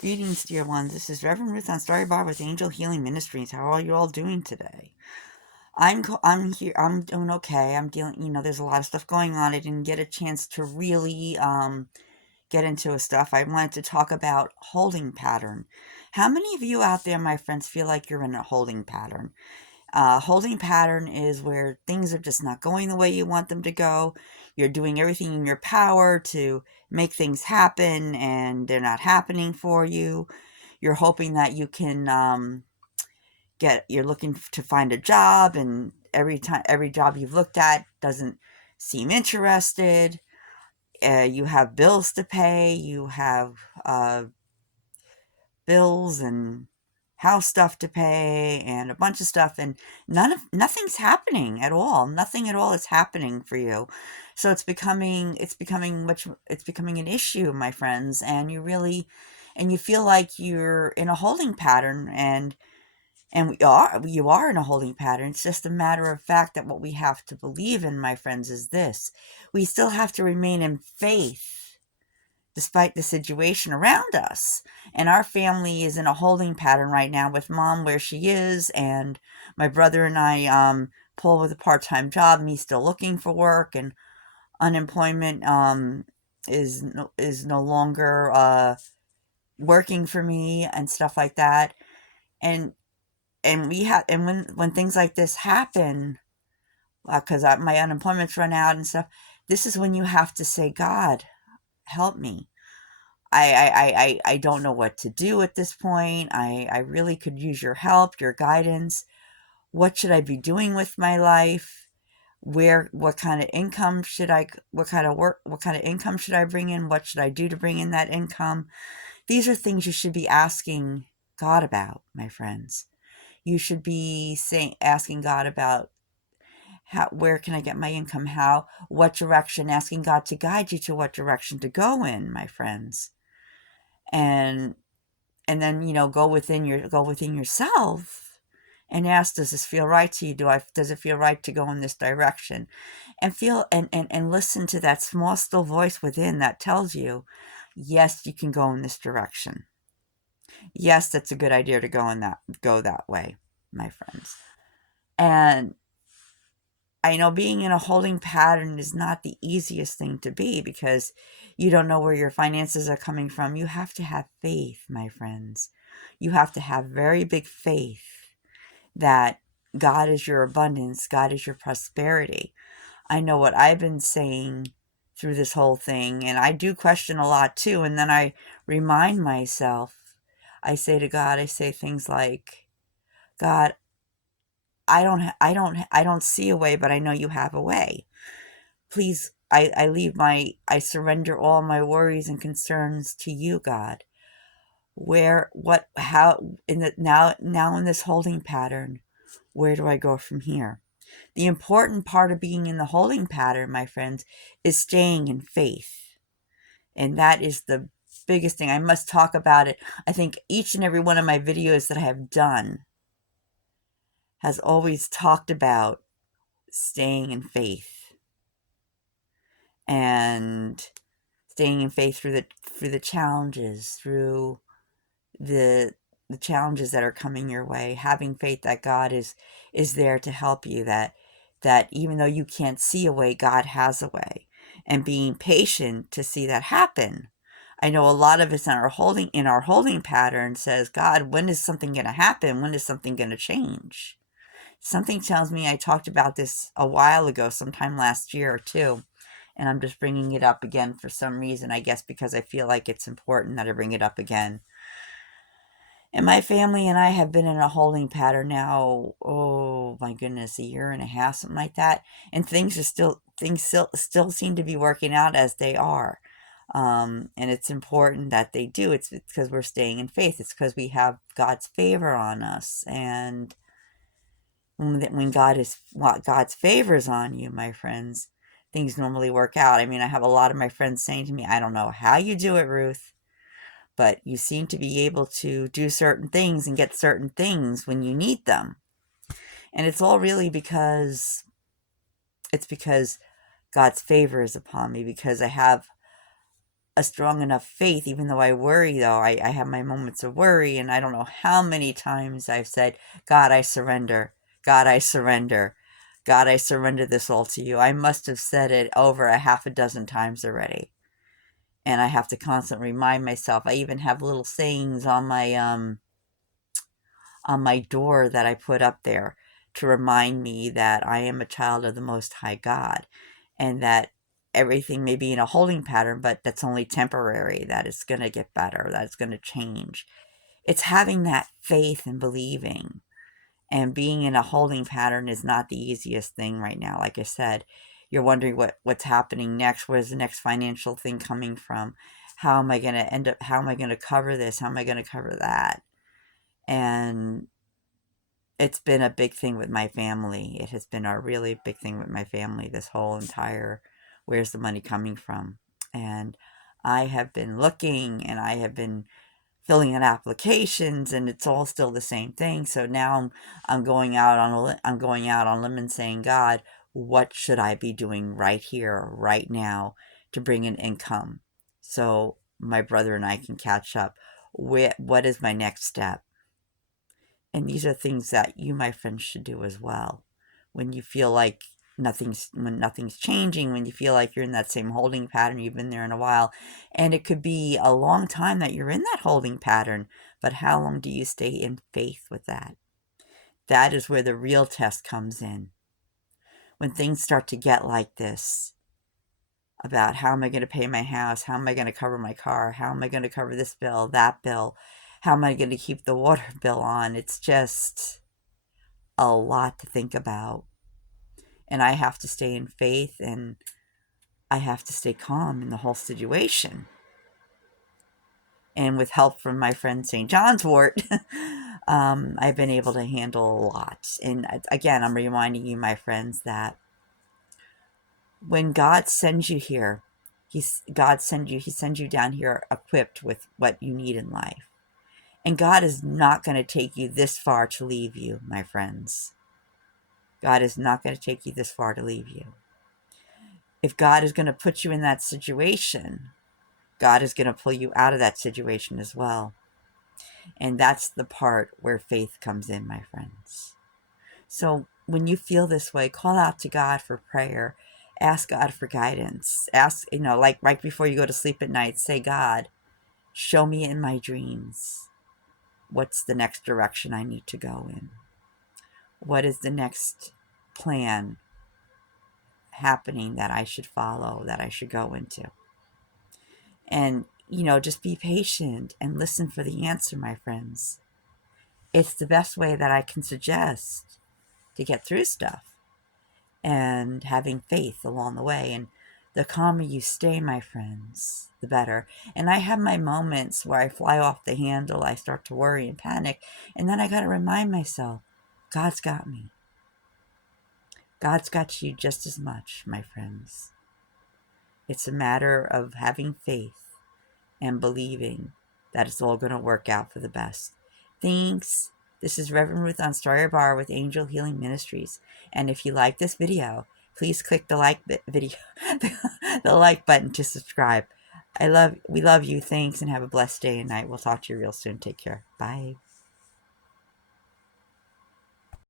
Greetings, dear ones. This is Reverend Ruth on Story Bar with Angel Healing Ministries. How are you all doing today? I'm here. I'm doing okay. I'm dealing. There's a lot of stuff going on. I didn't get a chance to really get into stuff. I wanted to talk about holding pattern. How many of you out there, my friends, feel like you're in a holding pattern? Holding pattern is where things are just not going the way you want them to go. You're doing everything in your power to make things happen, and they're not happening for you. You're hoping that you can you're looking to find a job, and every job you've looked at doesn't seem interested. You have bills to pay, you have bills and house stuff to pay and a bunch of stuff, and nothing's happening at all. Nothing at all is happening for you. So it's becoming an issue, my friends, and you feel like you're in a holding pattern, and you are in a holding pattern. It's just a matter of fact that what we have to believe in, my friends, is this: we still have to remain in faith despite the situation around us. And our family is in a holding pattern right now with mom where she is, and my brother and I pull with a part-time job, me still looking for work, and unemployment is no longer working for me and stuff like that. And when things like this happen, because my unemployment's run out and stuff, this is when you have to say, God, help me. I don't know what to do at this point. I really could use your help, your guidance. What should I be doing with my life? What kind of income should what kind of income should I bring in? What should I do to bring in that income? These are things you should be asking God about, my friends. You should be asking God about where can I get my income? What direction, asking God to guide you to what direction to go in, my friends. And then go within yourself and ask, does this feel right to you? Does it feel right to go in this direction? And feel and listen to that small still voice within that tells you, yes, you can go in this direction. Yes, that's a good idea to go that way, my friends. And I know being in a holding pattern is not the easiest thing to be, because you don't know where your finances are coming from. You have to have faith, my friends. You have to have very big faith that God is your abundance, God is your prosperity. I know what I've been saying through this whole thing, and I do question a lot too, and then I remind myself. I say to God, I say things like, God, I don't see a way, but I know you have a way. Please, I surrender all my worries and concerns to you, God. How, now in this holding pattern, where do I go from here? The important part of being in the holding pattern, my friends, is staying in faith. And that is the biggest thing. I must talk about it. I think each and every one of my videos that I have done has always talked about staying in faith, and staying in faith through the challenges, through the the challenges that are coming your way, having faith that God is there to help you, that even though you can't see a way, God has a way, and being patient to see that happen. I know a lot of us in our holding pattern says, God, when is something going to happen? When is something going to change? Something tells me, I talked about this a while ago, sometime last year or two, and I'm just bringing it up again for some reason, I guess because I feel like it's important that I bring it up again. And my family and I have been in a holding pattern now, oh my goodness, a year and a half, something like that. And things still seem to be working out as they are. And it's important that they do. It's because we're staying in faith. It's because we have God's favor on us. And when God's favors on you, my friends, things normally work out. I mean, I have a lot of my friends saying to me, I don't know how you do it, Ruth, but you seem to be able to do certain things and get certain things when you need them. And it's all really because God's favor is upon me, because I have a strong enough faith, even though I worry, though. I have my moments of worry, and I don't know how many times I've said, God, I surrender. God, I surrender. God, I surrender this all to you. I must have said it over a half a dozen times already. And I have to constantly remind myself. I even have little sayings on my door that I put up there to remind me that I am a child of the Most High God, and that everything may be in a holding pattern, but that's only temporary, that it's going to get better, that it's going to change. It's having that faith and believing. And being in a holding pattern is not the easiest thing right now. Like I said, you're wondering what's happening next. Where's the next financial thing coming from? How am I going to end up? How am I going to cover this? How am I going to cover that? And it's been a big thing with my family. It has been a really big thing with my family, this whole entire where's the money coming from? And I have been looking, and I have been filling in applications, and it's all still the same thing. So now I'm going out on I'm going out on a limb and saying, God, what should I be doing right here, right now, to bring in income so my brother and I can catch up? What is my next step? And these are things that you, my friends, should do as well. When you feel like nothing's changing, when you feel like you're in that same holding pattern, you've been there in a while, and it could be a long time that you're in that holding pattern, but how long do you stay in faith with that? That is where the real test comes in. When things start to get like this, about how am I going to pay my house? How am I going to cover my car? How am I going to cover this bill, that bill? How am I going to keep the water bill on? It's just a lot to think about. And I have to stay in faith, and I have to stay calm in the whole situation. And with help from my friend St. John's Wort, I've been able to handle a lot. And again, I'm reminding you, my friends, that when God sends you here, He sends you down here equipped with what you need in life. And God is not going to take you this far to leave you, my friends. God is not going to take you this far to leave you. If God is going to put you in that situation, God is going to pull you out of that situation as well. And that's the part where faith comes in, my friends. So when you feel this way, call out to God for prayer. Ask God for guidance. Ask, like right before you go to sleep at night, say, God, show me in my dreams what's the next direction I need to go in. What is the next plan happening that I should follow, that I should go into? And, just be patient and listen for the answer, my friends. It's the best way that I can suggest to get through stuff, and having faith along the way. And the calmer you stay, my friends, the better. And I have my moments where I fly off the handle, I start to worry and panic, and then I got to remind myself, God's got me. God's got you just as much, my friends. It's a matter of having faith and believing that it's all going to work out for the best. Thanks. This is Reverend Ruth on Story Bar with Angel Healing Ministries. And if you like this video, please click the like the like button to subscribe. We love you. Thanks, and have a blessed day and night. We'll talk to you real soon. Take care. Bye.